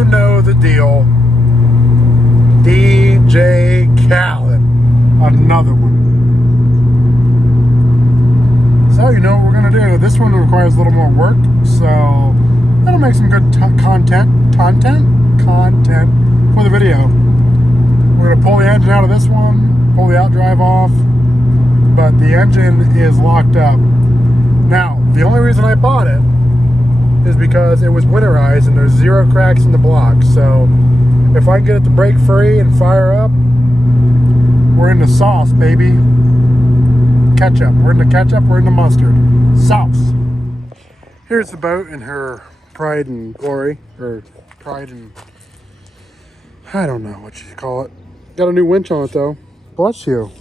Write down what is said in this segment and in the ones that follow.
You know the deal. DJ Khaled. Another one. So you know what we're gonna do. This one requires a little more work, so that'll make some good content for the video. We're gonna pull the engine out of this one, pull the outdrive off, but the engine is locked up. Now, the only reason I bought it is because it was winterized and there's 0 cracks in the block. So if I can get it to break free and fire up, we're in the sauce, baby. Ketchup. We're in the ketchup, we're in the mustard. Sauce. Here's the boat in her pride and glory, or pride and, I don't know what you call it. Got a new winch on it though. Bless you.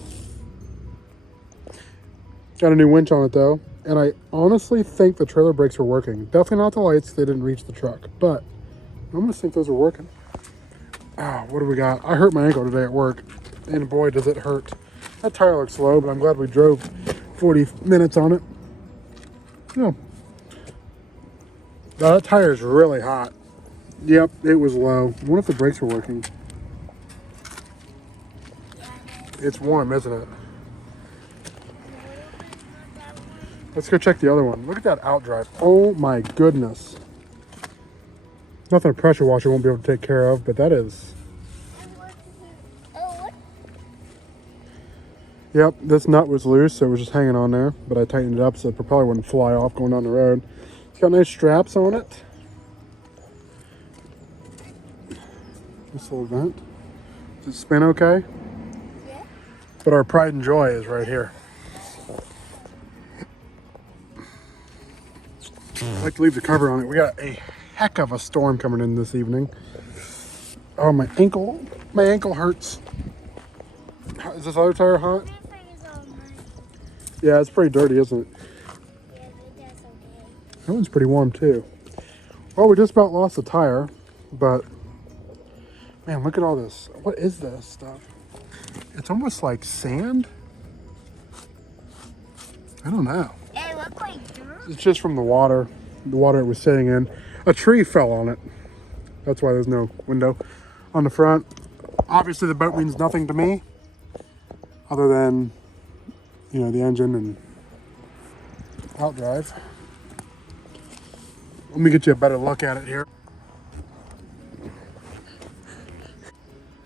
Got a new winch on it though. And I honestly think the trailer brakes were working. Definitely not the lights, they didn't reach the truck. But I'm gonna think those are working. Oh, what do we got? I hurt my ankle today at work. And boy, does it hurt. That tire looks low, but I'm glad we drove 40 minutes on it. No. That tire is really hot. Yep, it was low. I wonder if the brakes were working. It's warm, isn't it? Let's go check the other one. Look at that outdrive. Oh my goodness. Nothing a pressure washer won't be able to take care of, but that is. Yep, this nut was loose, so it was just hanging on there, but I tightened it up so the propeller wouldn't fly off going down the road. It's got nice straps on it. This little vent. Does it spin okay? Yeah. But our pride and joy is right here. I like to leave the cover on it. We got a heck of a storm coming in this evening. Oh, my ankle hurts. Is this other tire hot? Yeah, it's pretty dirty, isn't it? Yeah, but that's okay. That one's pretty warm too. Well, we just about lost the tire, but man, look at all this. What is this stuff? It's almost like sand. I don't know. It looks like dirt. It's just from the water it was sitting in. A tree fell on it. That's why there's no window on the front. Obviously the boat means nothing to me other than, you know, the engine and outdrive. Let me get you a better look at it here.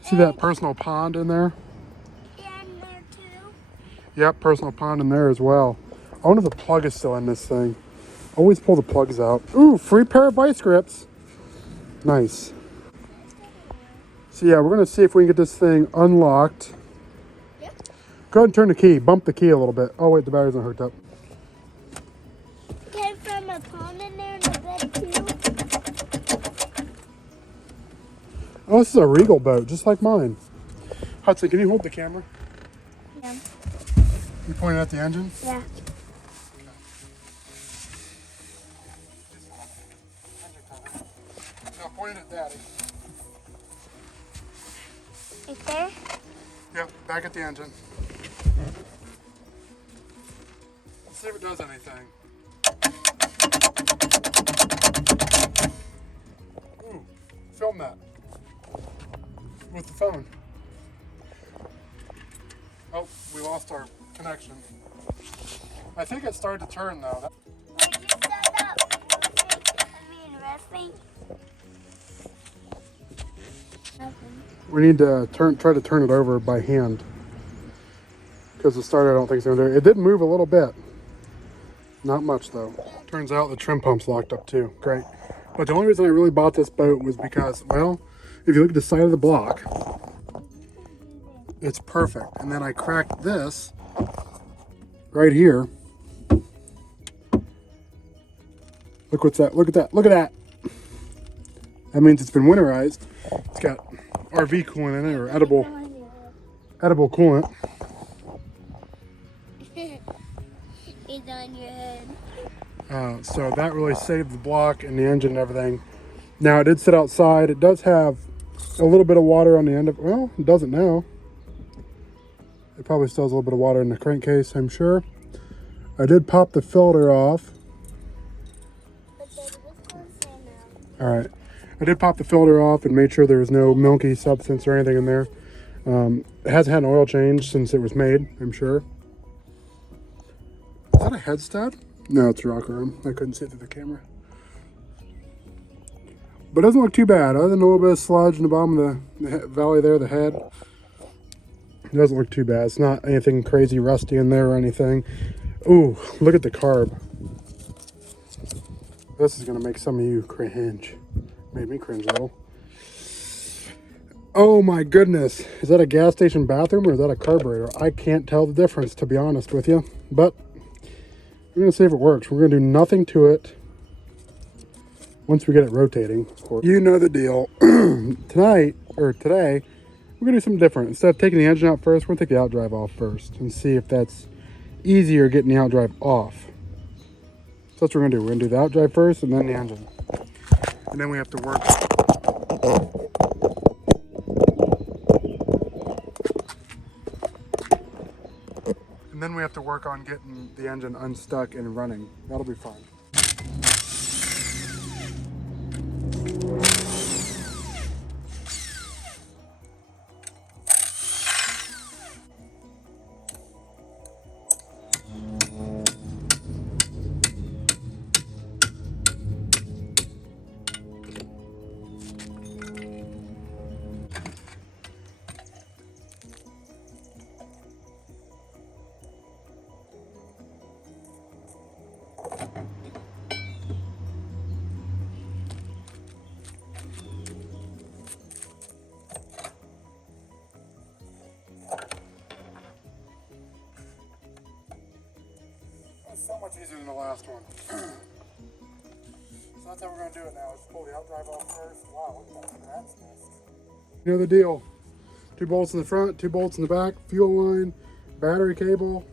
See that personal pond in there? Yeah, in there too. Yep, personal pond in there as well. I wonder if the plug is still in this thing. Always pull the plugs out. Ooh, free pair of vice grips. Nice. So yeah, we're gonna see if we can get this thing unlocked. Yep. Go ahead and turn the key. Bump the key a little bit. Oh wait, the battery's not hooked up. Came from a pond in there in the bed too. Oh, this is a Regal boat, just like mine. Hudson, can you hold the camera? Yeah. You pointing at the engine? Yeah. No, point it at Daddy. Right there? Yep, back at the engine. Let's see if it does anything. Ooh, film that with the phone. Oh, we lost our connection. I think it started to turn though. Where'd you set up? Resting? We need to try to turn it over by hand because the starter I don't think is going to do it. It did move a little bit. Not much though. Turns out the trim pump's locked up too. Great. But the only reason I really bought this boat was because, well, if you look at the side of the block, it's perfect. And then I cracked this right here. Look what's that. Look at that. Look at that. That means it's been winterized. It's got RV coolant in it, or edible coolant. It's on your head. So that really saved the block and the engine and everything. Now it did sit outside. It does have a little bit of water on the end of it. Well, it doesn't now. It probably still has a little bit of water in the crankcase, I'm sure. I did pop the filter off. But then what's going to say now? All right. I did pop the filter off and made sure there was no milky substance or anything in there. It hasn't had an oil change since it was made, I'm sure. Is that a head stud? No, it's a rocker arm. I couldn't see it through the camera. But it doesn't look too bad. Other than a little bit of sludge in the bottom of the valley there, the head. It doesn't look too bad. It's not anything crazy rusty in there or anything. Ooh, look at the carb. This is going to make some of you cringe. Made me cringe a little. Oh my goodness. Is that a gas station bathroom or is that a carburetor? I can't tell the difference, to be honest with you. But we're going to see if it works. We're going to do nothing to it once we get it rotating, of course. You know the deal. Today, we're going to do something different. Instead of taking the engine out first, we're going to take the outdrive off first and see if that's easier getting the outdrive off. So that's what we're going to do. We're going to do the outdrive first and then the engine. And then we have to work. And then we have to work on getting the engine unstuck and running. That'll be fun. So much easier than the last one. So that's how we're going to do it now. Let's pull the outdrive off first. Wow, look at that. That's nice. You know the deal. 2 bolts in the front, 2 bolts in the back, fuel line, battery cable,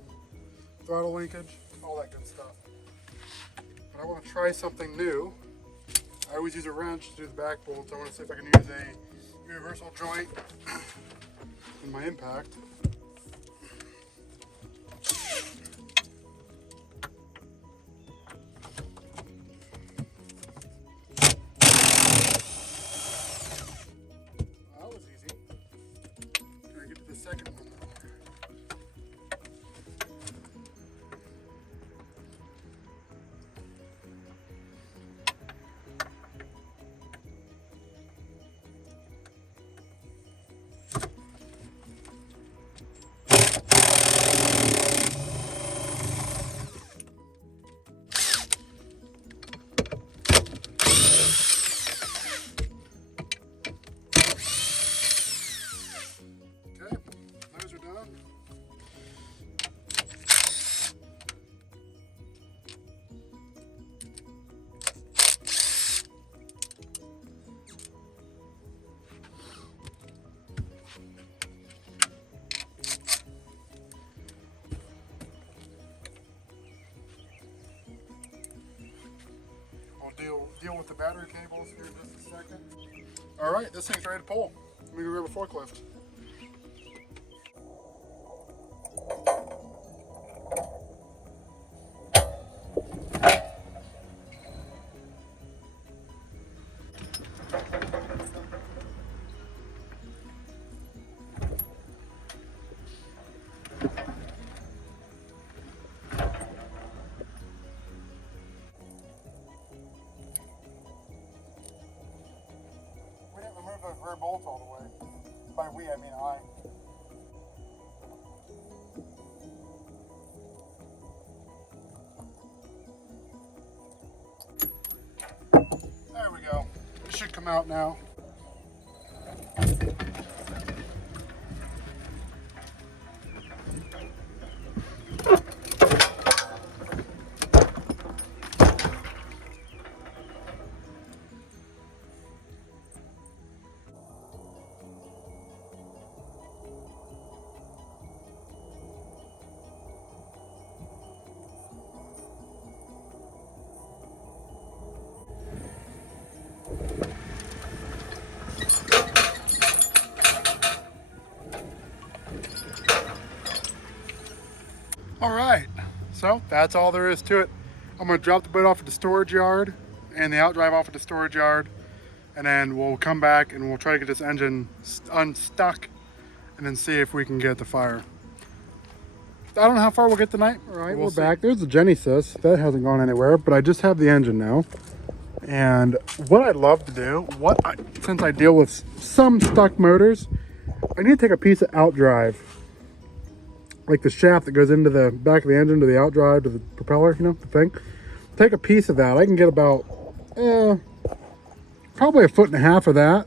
throttle linkage, all that good stuff. But I want to try something new. I always use a wrench to do the back bolts. I want to see if I can use a universal joint in my impact. Deal with the battery cables here in just a second. All right, this thing's ready to pull. Let me go grab a forklift. The rear bolts all the way. By we, I mean I. There we go. It should come out now. All right, so that's all there is to it. I'm gonna drop the boat off at the storage yard and the outdrive off at the storage yard. and then we'll come back and we'll try to get this engine unstuck and then see if we can get the fire. I don't know how far we'll get tonight. All right, we're back. There's the Genesis. That hasn't gone anywhere, but I just have the engine now. And what I'd love to do, since I deal with some stuck motors, I need to take a piece of outdrive, like the shaft that goes into the back of the engine to the outdrive to the propeller, you know, the thing. Take a piece of that. I can get about probably 1.5 feet of that.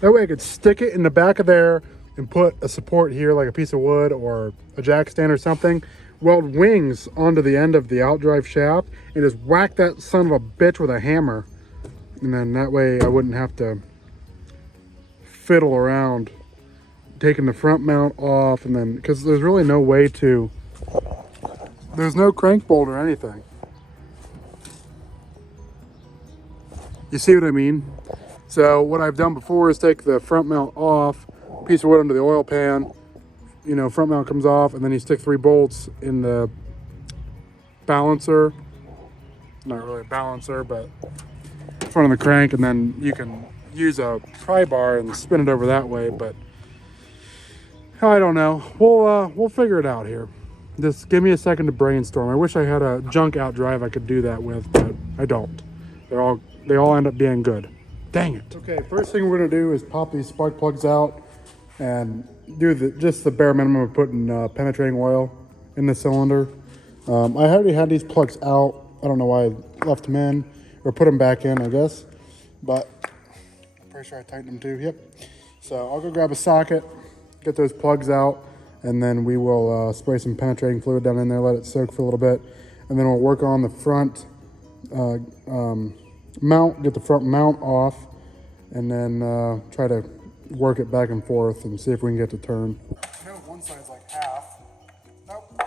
That way I could stick it in the back of there and put a support here, like a piece of wood or a jack stand or something. Weld wings onto the end of the outdrive shaft and just whack that son of a bitch with a hammer. And then that way I wouldn't have to fiddle around taking the front mount off, and then, because there's really no way to, there's no crank bolt or anything. You see what I mean? So what I've done before is take the front mount off, piece of wood under the oil pan, you know, front mount comes off, and then you stick 3 bolts in the balancer, not really a balancer, but front of the crank, and then you can use a pry bar and spin it over that way. But I don't know. We'll figure it out here. Just give me a second to brainstorm. I wish I had a junk outdrive I could do that with, but I don't. They all end up being good. Dang it. Okay, first thing we're gonna do is pop these spark plugs out and do just the bare minimum of putting penetrating oil in the cylinder. I already had these plugs out. I don't know why I left them in or put them back in, I guess, but I'm pretty sure I tightened them too. Yep. So I'll go grab a socket, get those plugs out, and then we will spray some penetrating fluid down in there, let it soak for a little bit, and then we'll work on the front mount, get the front mount off, and then try to work it back and forth and see if we can get to turn. I know one side's like half. Nope, it's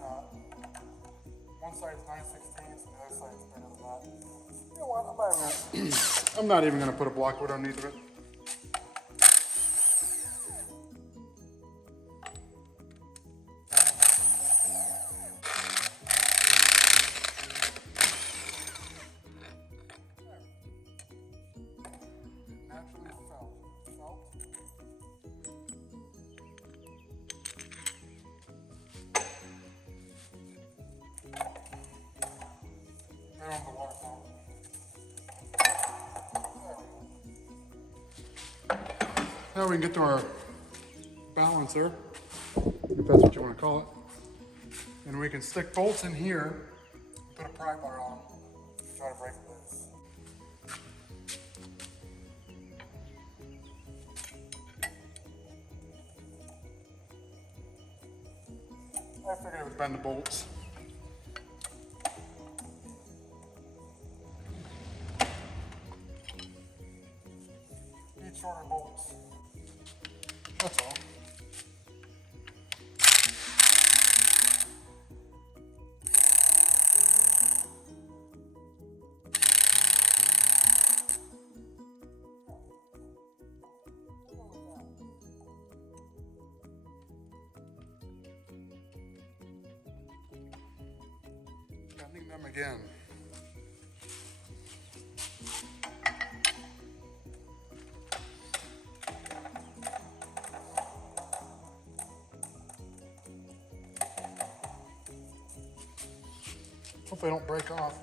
not. One side's 9/16 and the other side's bigger than that. You know what, I'm not even gonna put a blockwood underneath of it. Now we can get to our balancer, if that's what you want to call it. And we can stick bolts in here, put a pry bar on, and try to break it loose. I figured it would bend the bolts. Need shorter bolts. That's all. Bending them again. Hope they don't break off.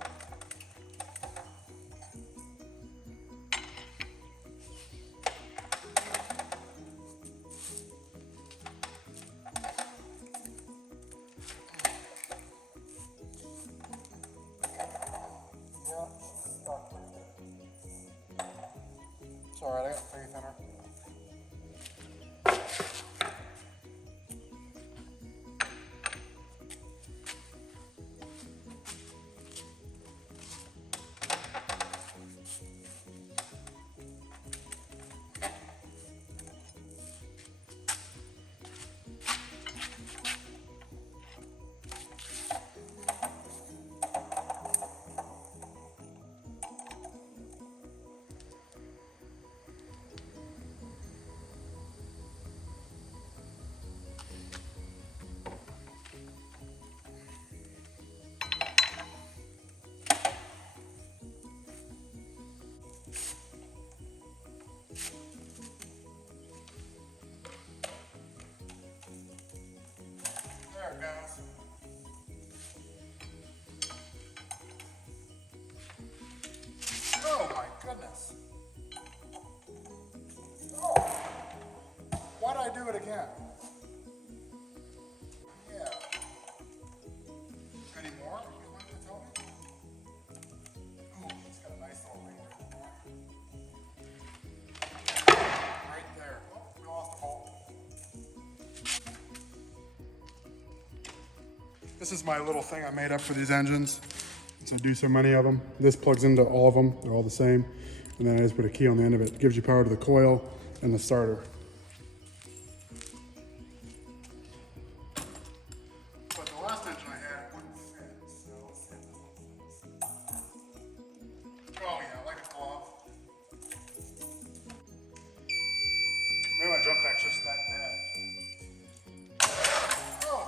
Yeah, she's stuck pretty good. It's alright, I got faith in her. cat. Yeah. Any more you'd like to tell me? Ooh, it's got a nice little ring right there. Oh, we lost a bolt. This is my little thing I made up for these engines. So I do so many of them. This plugs into all of them. They're all the same. And then I just put a key on the end of it. It gives you power to the coil and the starter. But the last engine I had wouldn't fit, so let's see if this one fits. Oh yeah, like a glove. Maybe my jump pack's just that dead. Oh.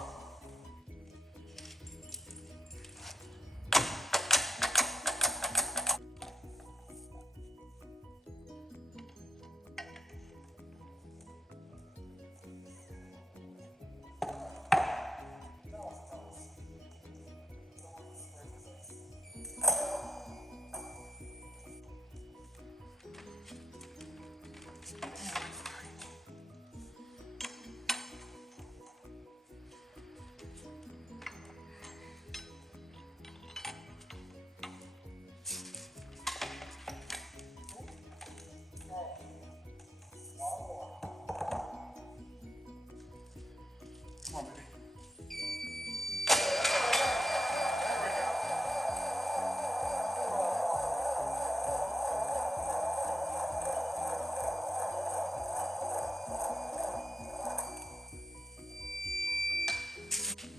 Come on, baby.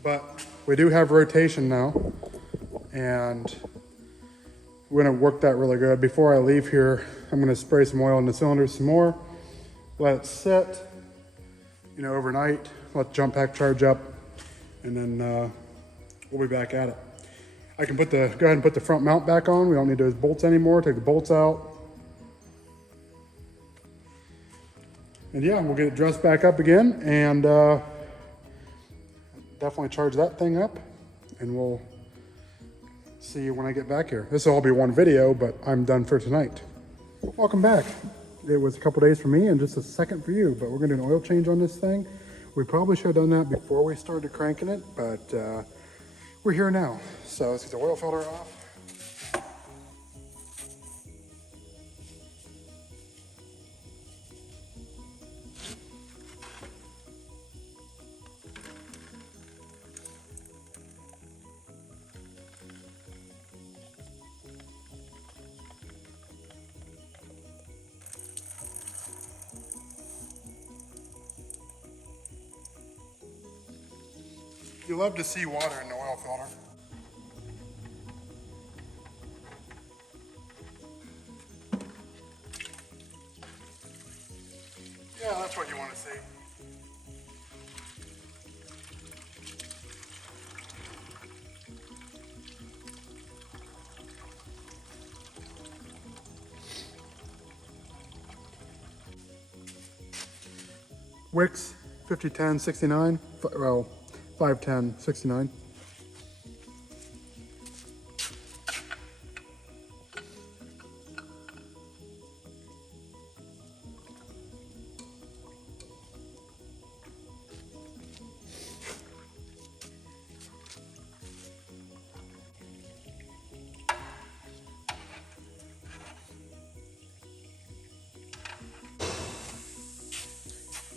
But we do have rotation now, and we're gonna work that really good. Before I leave here, I'm gonna spray some oil in the cylinders some more, let it sit, you know, overnight, let the jump pack charge up, and then we'll be back at it. I can go ahead and put the front mount back on. We don't need those bolts anymore. Take the bolts out. And yeah, we'll get it dressed back up again, and definitely charge that thing up, and we'll see you when I get back here. This will all be one video, but I'm done for tonight. Welcome back. It was a couple days for me and just a second for you, but we're gonna do an oil change on this thing. We probably should have done that before we started cranking it, but we're here now. So let's get the oil filter off. You love to see water in the oil filter. Yeah, that's what you want to see. Wicks 501069, well, 51069.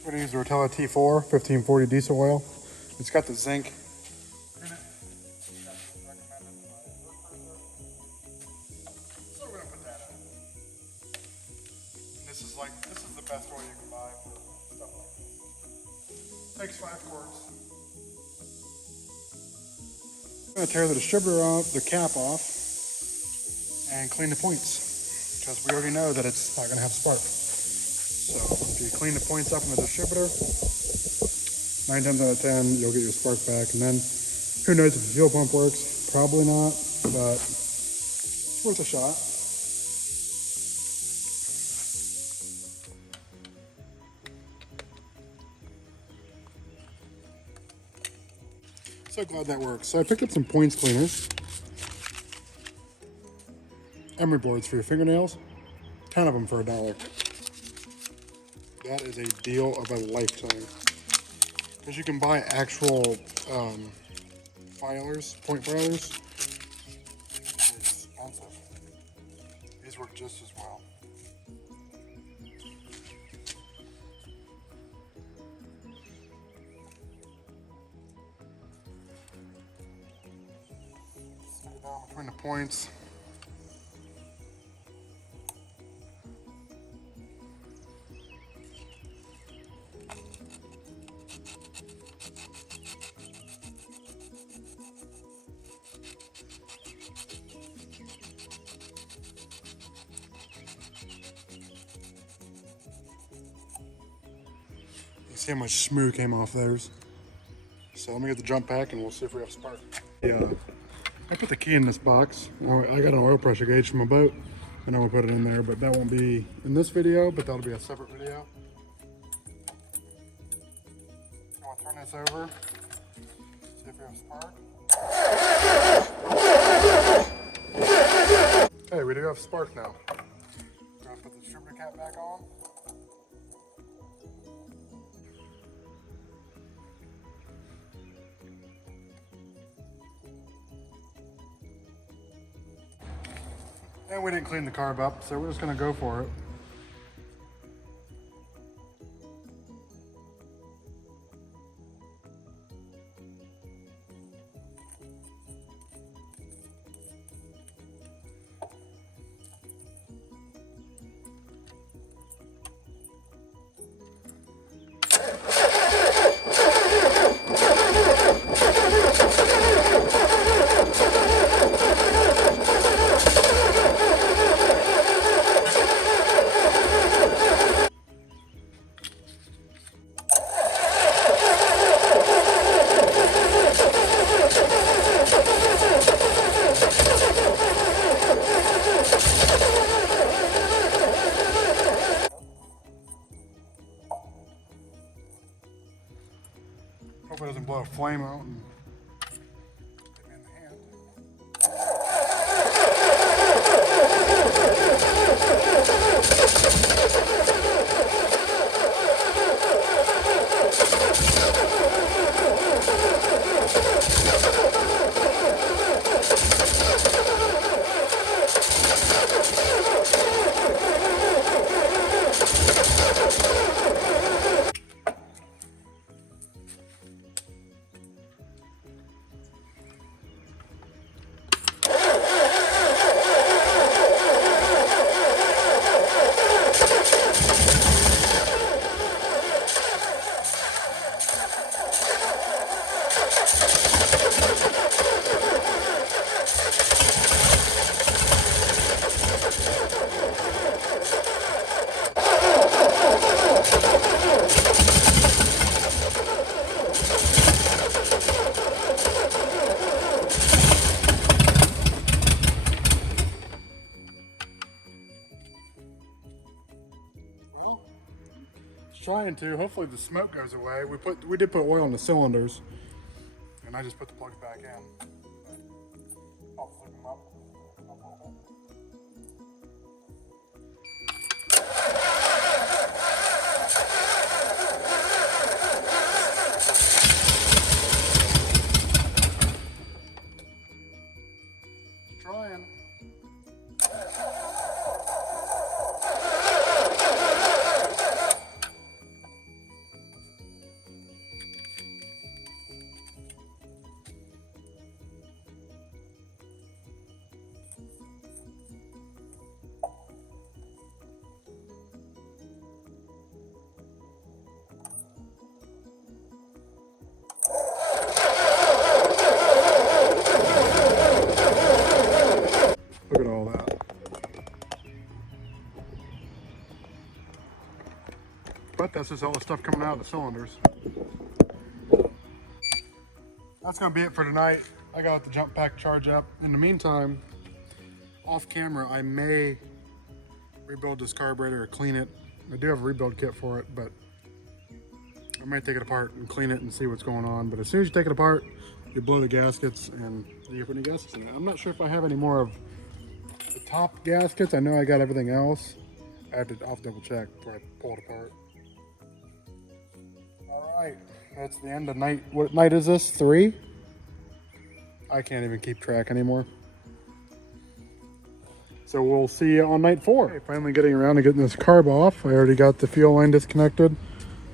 We're going to use the Rotella T4 1540 diesel oil. It's got the zinc in it. So we're going to put that in. And this is the best oil you can buy for stuff like this. Takes 5 quarts. I'm going to tear the distributor off, the cap off, and clean the points, because we already know that it's not going to have spark. So if you clean the points up in the distributor, 9 times out of 10, you'll get your spark back. And then who knows if the fuel pump works? Probably not, but it's worth a shot. So glad that works. So I picked up some points cleaners. Emery boards for your fingernails. 10 of them for $1. That is a deal of a lifetime. Because you can buy actual filers, point filers. It's expensive. These work just as well. Set it down between the points. You see how much smooth came off theirs. So let me get the jump pack and we'll see if we have spark. Yeah, I put the key in this box. I got an oil pressure gauge from a boat and I'm gonna put it in there, but that won't be in this video, but that'll be a separate video. I'll turn this over, see if we have spark. Okay, we do have spark now. Gonna put the distributor cap back on. And we didn't clean the carb up, so we're just gonna go for it. Hope it doesn't blow a flame out and hit me in the hand. Trying to. Hopefully the smoke goes away. We did put oil in the cylinders, and I just put the plugs back in. I'll flip them up. Trying. Look at all that. But that's just all the stuff coming out of the cylinders. That's gonna be it for tonight. I got the jump pack charge up. In the meantime, off camera, I may rebuild this carburetor or clean it. I do have a rebuild kit for it, but I might take it apart and clean it and see what's going on. But as soon as you take it apart, you blow the gaskets and you put new gaskets in it. I'm not sure if I have any more of the top gaskets. I know I got everything else. I'll have to double check before I pull it apart. All right, that's the end of night. What night is this? 3? I can't even keep track anymore. So we'll see you on night 4. Okay, finally getting around to getting this carb off. I already got the fuel line disconnected,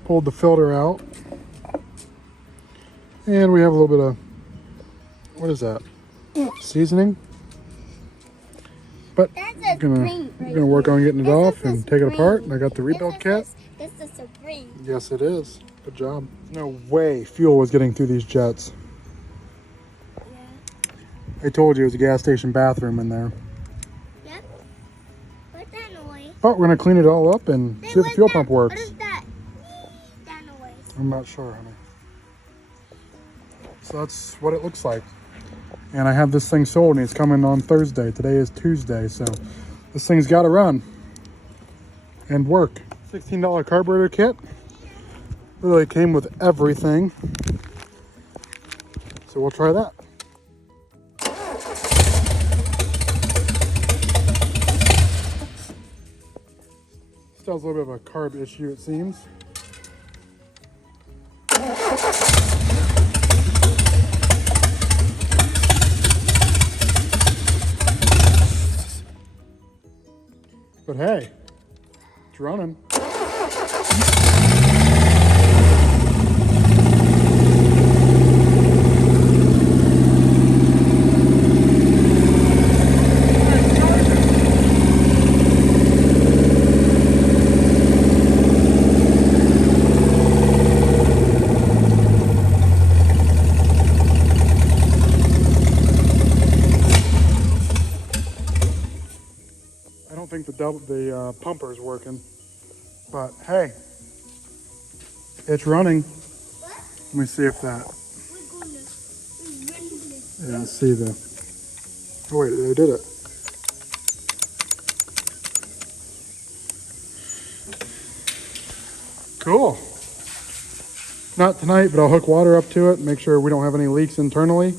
pulled the filter out. And we have a little bit of, what is that? Seasoning. But I'm gonna work on getting it off and take it apart. And I got the rebuild kit. This is a ring. Yes, it is. Good job. No way fuel was getting through these jets. Yeah. I told you it was a gas station bathroom in there. Yep. What's that noise? Oh, we're gonna clean it all up and see if the fuel pump works. What is that? That noise. I'm not sure, honey. So that's what it looks like. And I have this thing sold and it's coming on Thursday. Today is Tuesday, so this thing's got to run and work. $16 carburetor kit. Really came with everything. So we'll try that. Still has a little bit of a carb issue, it seems. But hey, it's running. I don't think the pumper is working, but hey, it's running. What? Let me see if that. We're running this. Yeah, see the. Oh wait, I did it. Cool. Not tonight, but I'll hook water up to it, make sure we don't have any leaks internally.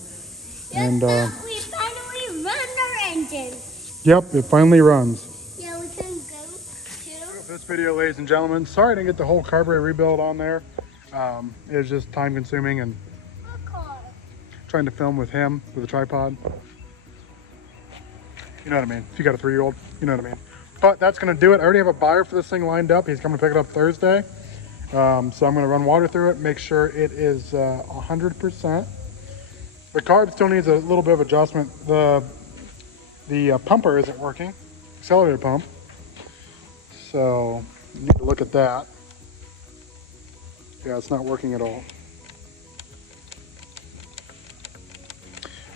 And we finally run our engine. yep, it finally runs. Yeah, we can go to. This video, ladies and gentlemen, sorry I didn't get the whole carburetor rebuild on there. It was just time consuming and trying to film with him with a tripod. You know what I mean? If you got a 3-year-old, you know what I mean. But that's gonna do it. I already have a buyer for this thing lined up. He's coming to pick it up Thursday. So I'm gonna run water through it, make sure it is 100%. The carb still needs a little bit of adjustment. The pumper isn't working, accelerator pump. So you need to look at that. Yeah, it's not working at all.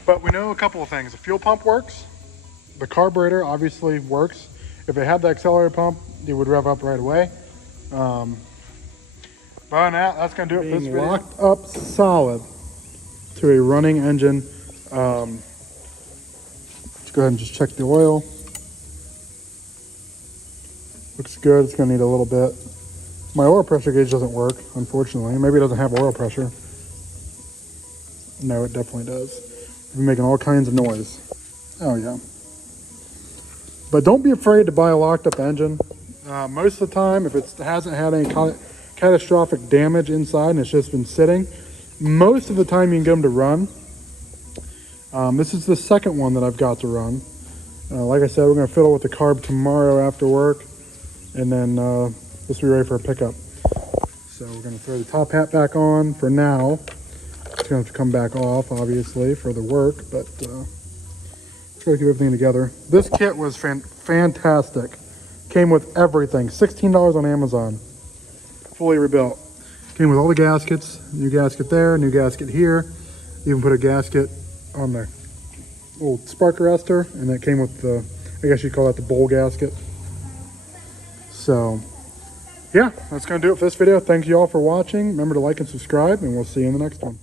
But we know a couple of things. The fuel pump works. The carburetor obviously works. If it had the accelerator pump, it would rev up right away. But now that's gonna do it for this video. Locked up solid to a running engine. Let's go ahead and just check the oil. Looks good. It's gonna need a little bit. My oil pressure gauge doesn't work, unfortunately. Maybe it doesn't have oil pressure. No, it definitely does. It's making all kinds of noise. Oh yeah. But don't be afraid to buy a locked up engine. Most of the time, if it hasn't had any catastrophic damage inside and it's just been sitting, most of the time you can get them to run. This is the second one that I've got to run. Like I said, we're going to fiddle with the carb tomorrow after work, and then this will be ready for a pickup. So we're going to throw the top hat back on for now. It's going to have to come back off, obviously, for the work, but try to keep everything together. This kit was fantastic. Came with everything. $16 on Amazon. Fully rebuilt. Came with all the gaskets. New gasket there, new gasket here. Even put a gasket on the old spark arrestor, and that came with the, I guess you'd call that the bowl gasket. So yeah, that's gonna do it for this video. Thank you all for watching. Remember to like and subscribe, and we'll see you in the next one.